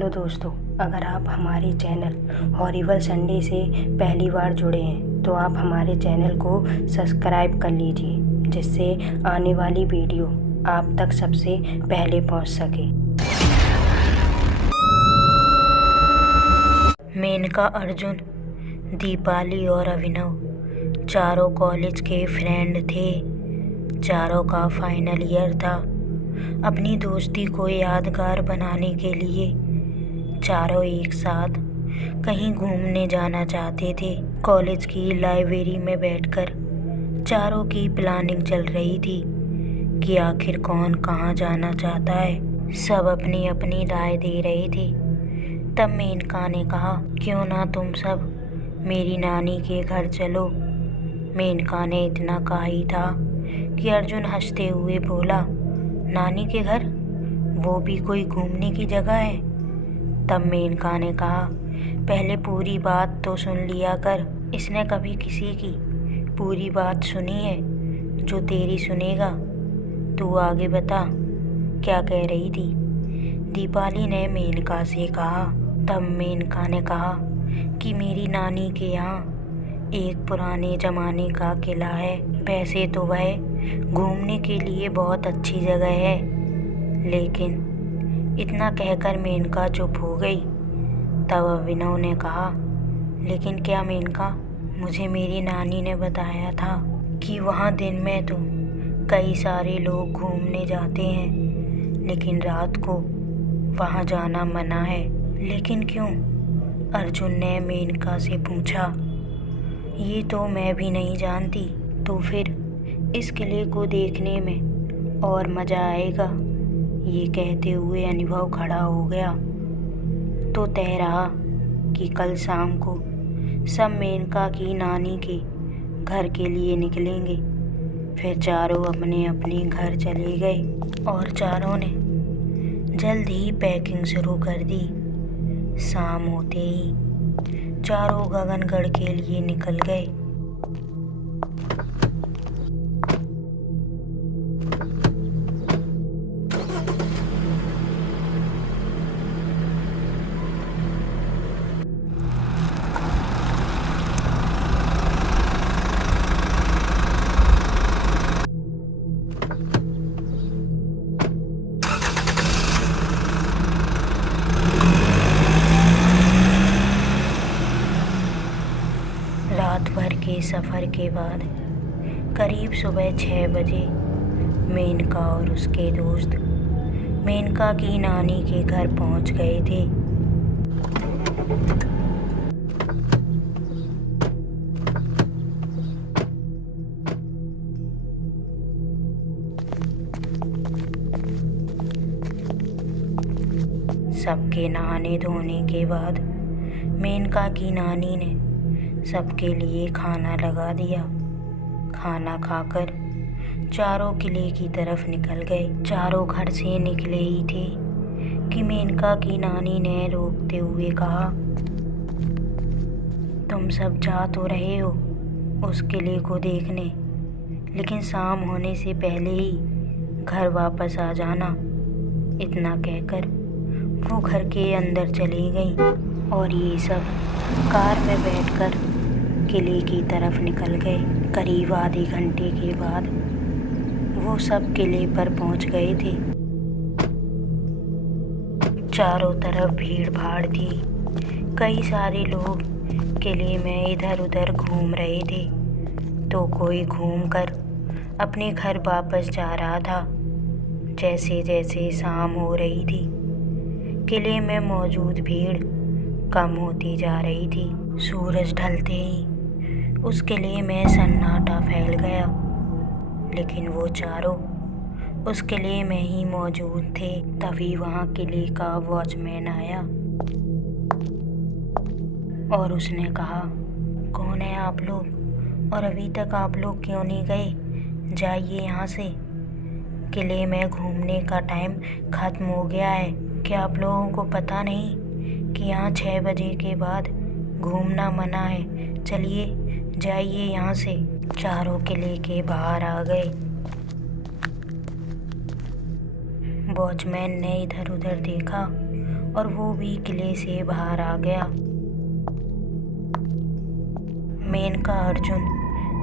Hello दोस्तों, अगर आप हमारे चैनल हॉरिबल संडे से पहली बार जुड़े हैं तो आप हमारे चैनल को सब्सक्राइब कर लीजिए, जिससे आने वाली वीडियो आप तक सबसे पहले पहुंच सके। मेनका, अर्जुन, दीपाली और अभिनव चारों कॉलेज के फ्रेंड थे। चारों का फाइनल ईयर था। अपनी दोस्ती को यादगार बनाने के लिए चारों एक साथ कहीं घूमने जाना चाहते थे। कॉलेज की लाइब्रेरी में बैठकर चारों की प्लानिंग चल रही थी कि आखिर कौन कहाँ जाना चाहता है। सब अपनी अपनी राय दे रहे थे। तब मेनका ने कहा, क्यों ना तुम सब मेरी नानी के घर चलो। मेनका ने इतना कहा ही था कि अर्जुन हंसते हुए बोला, नानी के घर? वो भी कोई घूमने की जगह है? तब मेनका ने कहा, पहले पूरी बात तो सुन लिया कर। इसने कभी किसी की पूरी बात सुनी है जो तेरी सुनेगा? तू आगे बता, क्या कह रही थी? दीपाली ने मेनका से कहा। तब मेनका ने कहा कि मेरी नानी के यहाँ एक पुराने ज़माने का किला है। वैसे तो वह घूमने के लिए बहुत अच्छी जगह है, लेकिन इतना कहकर मेनका चुप हो गई। तब अभिनव ने कहा, लेकिन क्या मेनका, मुझे मेरी नानी ने बताया था कि वहाँ दिन में तो कई सारे लोग घूमने जाते हैं, लेकिन रात को वहाँ जाना मना है। लेकिन क्यों? अर्जुन ने मेनका से पूछा। ये तो मैं भी नहीं जानती। तो फिर इस किले को देखने में और मज़ा आएगा। ये कहते हुए अनुभव खड़ा हो गया। तो तय रहा कि कल शाम को सब मेनका की नानी के घर के लिए निकलेंगे। फिर चारों अपने अपने घर चले गए और चारों ने जल्द ही पैकिंग शुरू कर दी। शाम होते ही चारों गगनगढ़ के लिए निकल गए। रात भर के सफ़र के बाद करीब सुबह 6 बजे मेनका और उसके दोस्त मेनका की नानी के घर पहुंच गए थे। सबके नहाने धोने के बाद मेनका की नानी ने सबके लिए खाना लगा दिया। खाना खाकर चारों किले की तरफ निकल गए। चारों घर से निकले ही थे कि मेनका की नानी ने रोकते हुए कहा, तुम सब जा तो रहे हो उस किले को देखने, लेकिन शाम होने से पहले ही घर वापस आ जाना। इतना कहकर वो घर के अंदर चली गई और ये सब कार में बैठकर किले की तरफ निकल गए। करीब आधे घंटे के बाद वो सब किले पर पहुंच गए थे। चारों तरफ भीड़ भाड़ थी। कई सारे लोग किले में इधर उधर घूम रहे थे, तो कोई घूमकर अपने घर वापस जा रहा था। जैसे जैसे शाम हो रही थी, किले में मौजूद भीड़ कम होती जा रही थी। सूरज ढलते ही उस किले में सन्नाटा फैल गया, लेकिन वो चारों उस किले में ही मौजूद थे। तभी वहाँ किले का वॉचमैन आया और उसने कहा, कौन है आप लोग और अभी तक आप लोग क्यों नहीं गए? जाइए यहाँ से, किले में घूमने का टाइम ख़त्म हो गया है। क्या आप लोगों को पता नहीं कि यहाँ 6 बजे के बाद घूमना मना है? चलिए जाइए यहाँ से। चारों किले के बाहर आ गए। वॉचमैन ने इधर उधर देखा और वो भी किले से बाहर आ गया। मेनका, अर्जुन,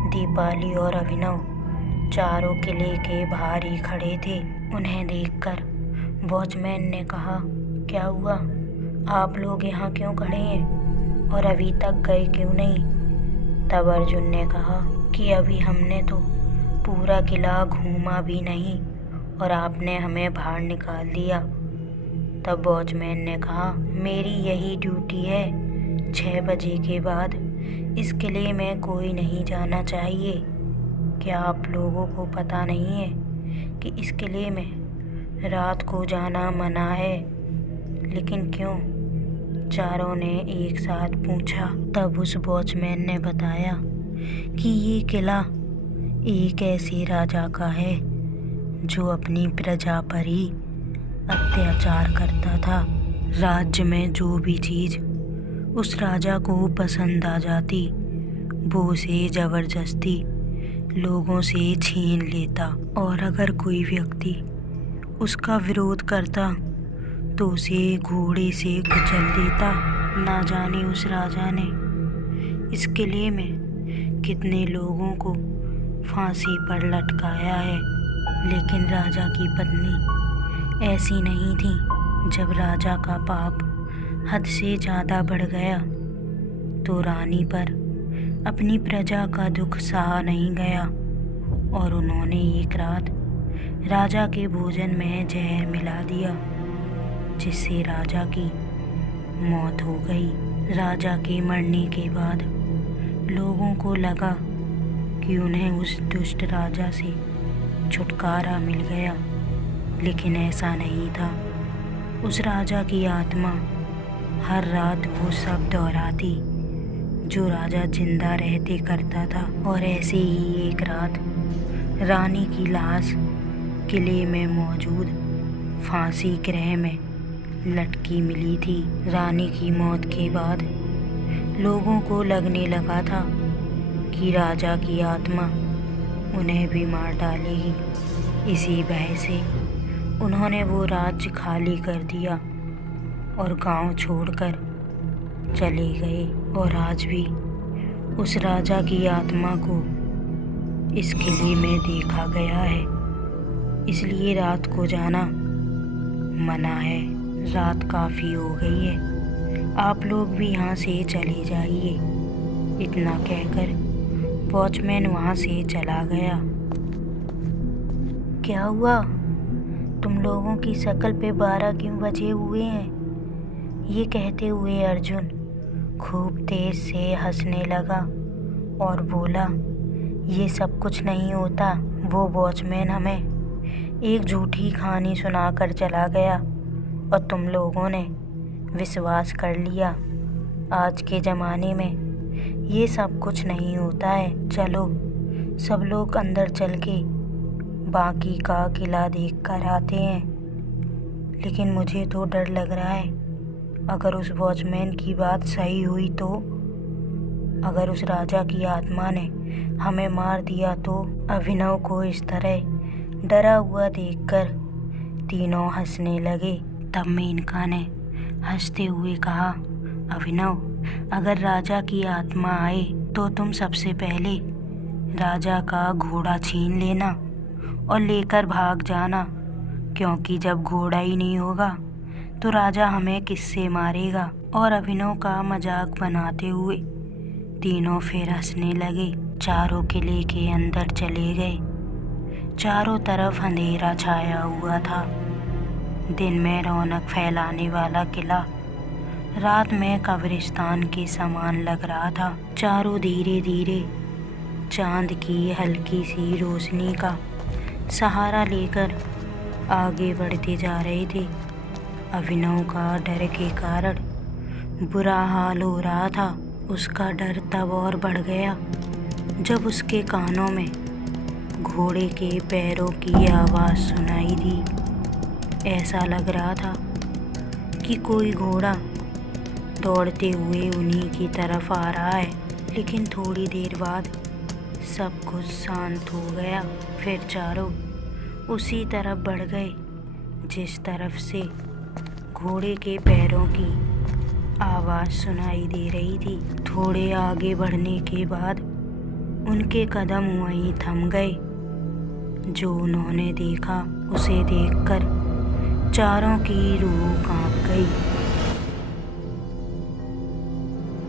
दीपाली और अभिनव चारों किले के बाहर ही खड़े थे। उन्हें देखकर वॉचमैन ने कहा, क्या हुआ? आप लोग यहाँ क्यों खड़े हैं और अभी तक गए क्यों नहीं? तब अर्जुन ने कहा कि अभी हमने तो पूरा किला घूमा भी नहीं और आपने हमें बाहर निकाल दिया। तब वॉचमैन ने कहा, मेरी यही ड्यूटी है, 6 बजे के बाद इस किले में कोई नहीं जाना चाहिए। क्या आप लोगों को पता नहीं है कि इस किले में रात को जाना मना है? लेकिन क्यों? चारों ने एक साथ पूछा। तब उस वॉचमैन ने बताया कि ये किला एक ऐसे राजा का है जो अपनी प्रजा पर ही अत्याचार करता था। राज्य में जो भी चीज़ उस राजा को पसंद आ जाती वो उसे ज़बरदस्ती लोगों से छीन लेता, और अगर कोई व्यक्ति उसका विरोध करता तो उसे घोड़े से कुचल देता। ना जाने उस राजा ने इस किले में कितने लोगों को फांसी पर लटकाया है। लेकिन राजा की पत्नी ऐसी नहीं थी। जब राजा का पाप हद से ज़्यादा बढ़ गया तो रानी पर अपनी प्रजा का दुख सहा नहीं गया और उन्होंने एक रात राजा के भोजन में जहर मिला दिया, जिससे राजा की मौत हो गई। राजा के मरने के बाद लोगों को लगा कि उन्हें उस दुष्ट राजा से छुटकारा मिल गया, लेकिन ऐसा नहीं था। उस राजा की आत्मा हर रात वो सब दोहराती जो राजा जिंदा रहते करता था। और ऐसे ही एक रात रानी की लाश किले में मौजूद फांसी गृह में लटकी मिली थी। रानी की मौत के बाद लोगों को लगने लगा था कि राजा की आत्मा उन्हें भी मार डालेगी। इसी भय से उन्होंने वो राज्य खाली कर दिया और गांव छोड़कर चले गए। और आज भी उस राजा की आत्मा को इस किले में देखा गया है, इसलिए रात को जाना मना है। रात काफ़ी हो गई है, आप लोग भी यहाँ से चले जाइए। इतना कहकर वॉचमैन वहाँ से चला गया। क्या हुआ? तुम लोगों की शक्ल पे 12 क्यों बजे हुए हैं? ये कहते हुए अर्जुन खूब तेज से हंसने लगा और बोला, ये सब कुछ नहीं होता। वो वॉचमैन हमें एक झूठी कहानी सुनाकर चला गया और तुम लोगों ने विश्वास कर लिया। आज के ज़माने में ये सब कुछ नहीं होता है। चलो सब लोग अंदर चल के बाकी का किला देख कर आते हैं। लेकिन मुझे तो डर लग रहा है, अगर उस वॉचमैन की बात सही हुई तो, अगर उस राजा की आत्मा ने हमें मार दिया तो। अभिनव को इस तरह डरा हुआ देखकर तीनों हंसने लगे। तब मेनका ने हंसते हुए कहा, अभिनव, अगर राजा की आत्मा आए तो तुम सबसे पहले राजा का घोड़ा छीन लेना और लेकर भाग जाना, क्योंकि जब घोड़ा ही नहीं होगा तो राजा हमें किससे मारेगा। और अभिनव का मजाक बनाते हुए तीनों फिर हंसने लगे। चारों किले के अंदर चले गए। चारों तरफ अंधेरा छाया हुआ था। दिन में रौनक फैलाने वाला किला रात में कब्रिस्तान के समान लग रहा था। चारों धीरे धीरे चांद की हल्की सी रोशनी का सहारा लेकर आगे बढ़ते जा रहे थे। अभिनव का डर के कारण बुरा हाल हो रहा था। उसका डर तब और बढ़ गया जब उसके कानों में घोड़े के पैरों की आवाज़ सुनाई दी। ऐसा लग रहा था कि कोई घोड़ा दौड़ते हुए उन्हीं की तरफ आ रहा है। लेकिन थोड़ी देर बाद सब कुछ शांत हो गया। फिर चारों उसी तरफ बढ़ गए जिस तरफ से घोड़े के पैरों की आवाज़ सुनाई दे रही थी। थोड़े आगे बढ़ने के बाद उनके कदम वहीं थम गए। जो उन्होंने देखा उसे देखकर चारों की रूह कांप गई।